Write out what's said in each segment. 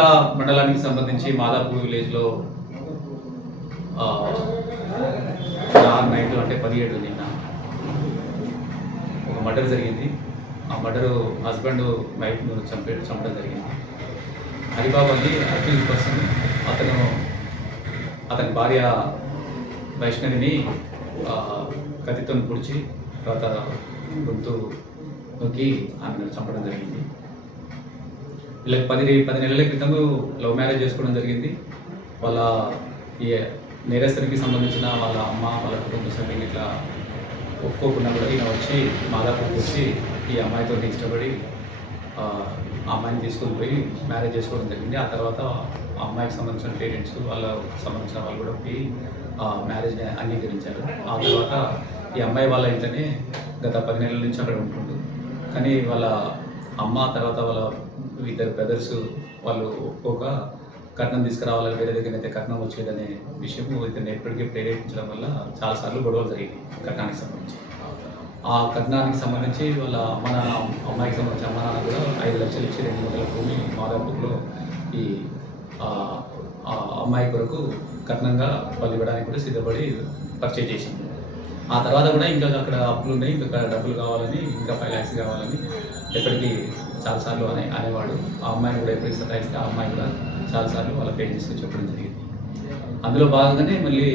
జగిత్యాల మండలానికి సంబంధించి మాదాపూర్ విలేజ్లో నైట్ అంటే 17 నిన్న ఒక మర్డర్ జరిగింది. ఆ మర్డరు హస్బెండ్ వైఫ్ను చంపడం జరిగింది. హరిబాబు అని అక్యూజ్డ్ పర్సన్. అతని భార్య వైష్ణవిని కత్తితో పొడిచి తర్వాత గొంతు నొక్కి ఆమెను చంపడం జరిగింది. వీళ్ళకి 10 నెలల క్రితం లవ్ మ్యారేజ్ చేసుకోవడం జరిగింది. వాళ్ళ ఈ నేరస్తునికి సంబంధించిన వాళ్ళ అమ్మ వాళ్ళ కుటుంబ సభ్యులు ఇట్లా ఒప్పుకోకుండా కూడా ఈయన వచ్చి మాదాపూర్కి వచ్చి ఈ అమ్మాయితో ఇష్టపడి ఆ అమ్మాయిని తీసుకొని పోయి మ్యారేజ్ చేసుకోవడం జరిగింది. ఆ తర్వాత ఆ అమ్మాయికి సంబంధించిన పేరెంట్స్ వాళ్ళ సంబంధించిన వాళ్ళు కూడా పోయి మ్యారేజ్ని అంగీకరించారు. ఆ తర్వాత ఈ అమ్మాయి వాళ్ళ ఇంట్లోనే గత 10 నెలల నుంచి అక్కడ ఉంటుండు. కానీ వాళ్ళ అమ్మ తర్వాత వాళ్ళ ఇద్దరు బ్రదర్స్ వాళ్ళు ఒక్కొక్క కట్నం తీసుకురావాలని వేరే దగ్గర అయితే కట్నం వచ్చేదనే విషయం ఇతన్ని ఎప్పటికీ ప్రేరేపించడం వల్ల చాలాసార్లు గొడవలు జరిగింది కట్నానికి సంబంధించి. ఆ కట్నానికి సంబంధించి వాళ్ళ అమ్మాయికి సంబంధించి అమ్మ నాన్న కూడా 5 లక్షలు ఇచ్చి 2 మూటల భూమి మాదాపూర్లో ఈ అమ్మాయి కొరకు కట్నంగా వాళ్ళు ఇవ్వడానికి కూడా సిద్ధపడి పర్చేజ్ చేసింది. ఆ తర్వాత కూడా ఇంకా అక్కడ అప్పులు ఉన్నాయి, ఇంకా డబ్బులు కావాలని, ఇంకా 5 lakhs కావాలని ఎప్పటికీ చాలాసార్లు అనేవాడు. ఆ అమ్మాయిని కూడా ఎప్పటికీ సతాయిస్తే ఆ అమ్మాయి కూడా చాలాసార్లు వాళ్ళ పేరెంట్స్కి చెప్పడం జరిగింది. అందులో భాగంగానే మళ్ళీ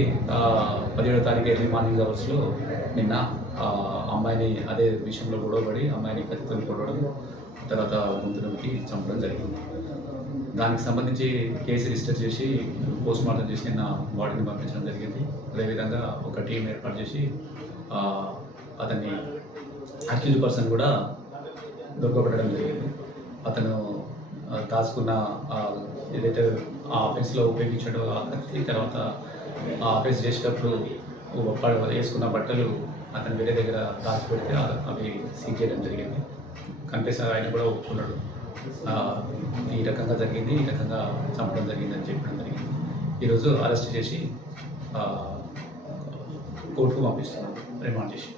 17వ తారీఖు ఎర్లీ మార్నింగ్ అవర్స్లో నిన్న అమ్మాయిని అదే విషయంలో గొడవపడి అమ్మాయిని కత్తితో కొట్టడం, తర్వాత గొంతులోకి చంపడం జరిగింది. దానికి సంబంధించి కేసు రిజిస్టర్ చేసి పోస్ట్మార్టం చేసి నిన్న బాడీని పంపించడం జరిగింది. అదేవిధంగా ఒక టీం ఏర్పాటు చేసి అతన్ని అక్యూజ్డ్ పర్సన్ కూడా దొరకబడడం జరిగింది. అతను దాచుకున్న ఏదైతే ఆ ఆఫీస్లో ఉపయోగించడం కత్తి, తర్వాత ఆ ఆఫీస్ చేసేటప్పుడు వేసుకున్న బట్టలు అతను వేరే దగ్గర దాచిపెడితే అవి సీజ్ చేయడం జరిగింది. కనిపిస్తే ఆయన కూడా ఒప్పుకున్నాడు, ఈ రకంగా జరిగింది, ఈ రకంగా చంపడం జరిగిందని చెప్పడం జరిగింది. ఈరోజు అరెస్ట్ చేసి కోర్టుకు పంపిస్తున్నాడు రిమాండ్ చేసి.